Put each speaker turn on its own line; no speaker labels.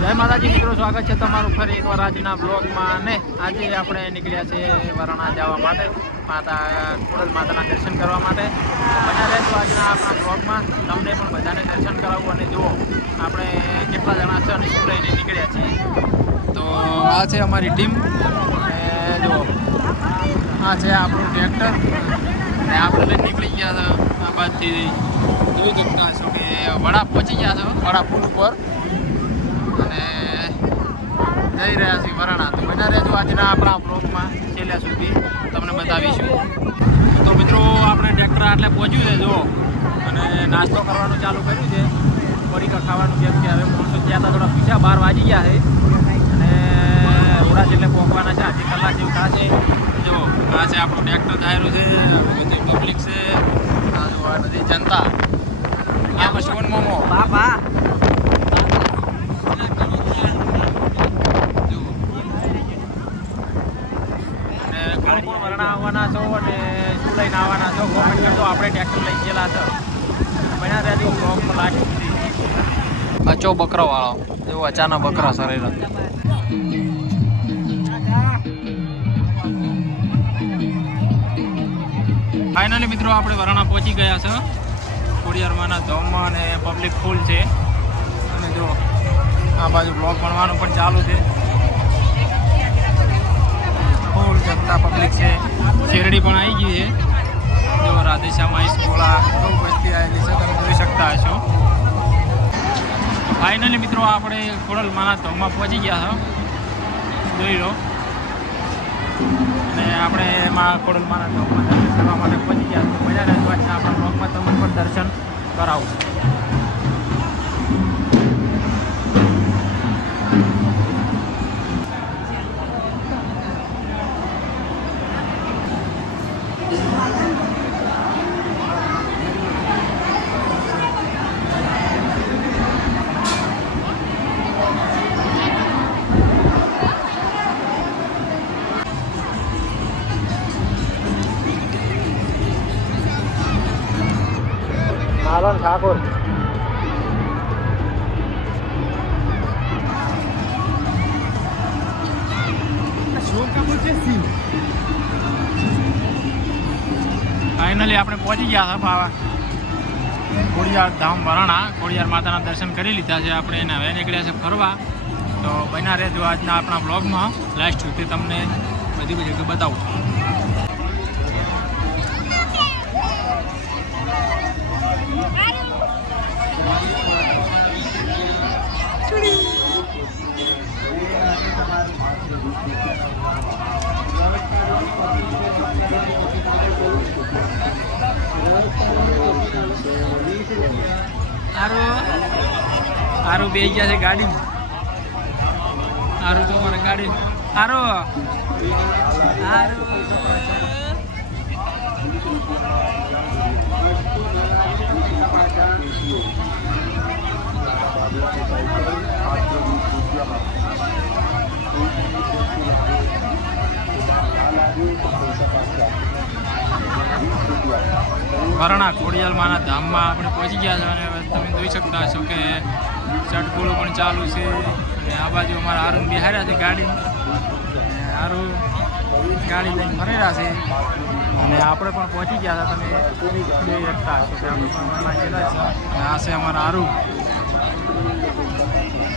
જય માતાજી, મિત્રો, સ્વાગત છે તમારું ફરી એકવાર આજના બ્લોગમાં. ને આજે આપણે નીકળ્યા છીએ વરણા જવા માટે, માતા કુળદ માતાના દર્શન કરવા માટે. બધા રહેજો આજના આપણા બ્લોગમાં. તમને પણ બધાને દર્શન કરાવવું અને જુઓ, આપણે કેટલા જણા છે અને શું લઈને નીકળ્યા છીએ. તો આ છે અમારી ટીમ. અને જુઓ, આ છે આપણું ટ્રેક્ટર. ને આપણે નીકળી ગયા હતા આ બાજુથી જોઈ શકતા છો કે વડા પહોંચી ગયા છો વડા પુલ ઉપર. અને જઈ રહ્યા છીએ વરાણા. તો બના રહેજો આજના આપણા બ્લોગમાં છેલ્લા સુધી. તમને બતાવીશું. તો મિત્રો, આપણે ટ્રેક્ટર આટલે પહોંચ્યું છે જો અને નાસ્તો કરવાનું ચાલુ કર્યું છે. પડીકા ખાવાનું કેમ કે હવે માણસો ત્યાં હતા થોડા પીછા બાર વાગી ગયા છે. અને રોડા જેટલે પહોંચવાના છે. આજે કલાક જેવું થશે. જો, આ છે આપણું ટ્રેક્ટર જાહેરું છે. પબ્લિક છે. આ જો આ બધી જનતા. આમાં શોન મોમો?
બાપા
જુઓ. અને કોણ કોણ વરણા આવવાના છો અને શું લઈને આવવાના છો કોમેન્ટ કરજો. આપણે ટ્રેક્ટર લઈ ગયેલા છે. બન્યા રહેજો બ્લોગમાં લાસ્ટ સુધી. અચો બકરો વાળો એવો અચાનક બકરા સરેલા ફાઇનલી મિત્રો, આપણે વરાણા પહોંચી ગયા છે. ખોડિયારમાંના ધોમમાં અને પબ્લિક ફૂલ છે. અને જો, આ બાજુ બ્લોગ ભણવાનું પણ ચાલુ છે. જનતા પબ્લિક છે. શેરડી પણ આવી ગઈ છે. જો રાધેશ્યામ હાઈસ્કૂલ બહુ વસ્તી આવેલી છે, તમે જોઈ શકતા હશો. ફાઇનલી મિત્રો, આપણે ખોડલમાંના ધામમાં પહોંચી ગયા છો જોઈ લો. અને આપણે એમાં ખોડલમાંના ધોમમાં દર્શન કરવા માટે પહોંચી ગયા. તો મજા રહેવા છે આપણા બ્લોગમાં તમને પણ દર્શન કરાવું. ઠાકોર. ફાઇનલી આપણે પહોંચી ગયા હતા બાવા. ખોડિયાર ધામ વરાણા, ખોડિયાર માતાના દર્શન કરી લીધા છે આપણે એને હવે નીકળ્યા છે ફરવા. તો બન્યા રહેજો આજના આપણા બ્લોગમાં લાસ્ટ સુધી તમને બધી બધી બતાવું આરું આરો બે ગયા છે ગાડી. આરો તો મારે ગાડી. આરો. આરું. વરણા ખોડિયાલમાંના ધામમાં આપણે પહોંચી ગયા છે અને તમે જોઈ શકતા હશો કે ચટકુલો પણ ચાલુ છે અને આ બાજુ અમારા આરું બિહાર્યા છે ગાડી. આરું ગાડી લઈને ફરેલા છે. અને આપણે પણ પહોંચી ગયા હતા. તમે જોઈ શકતા હશો કે આપણે પણ ગયેલા છીએ. આ છે અમારા આરું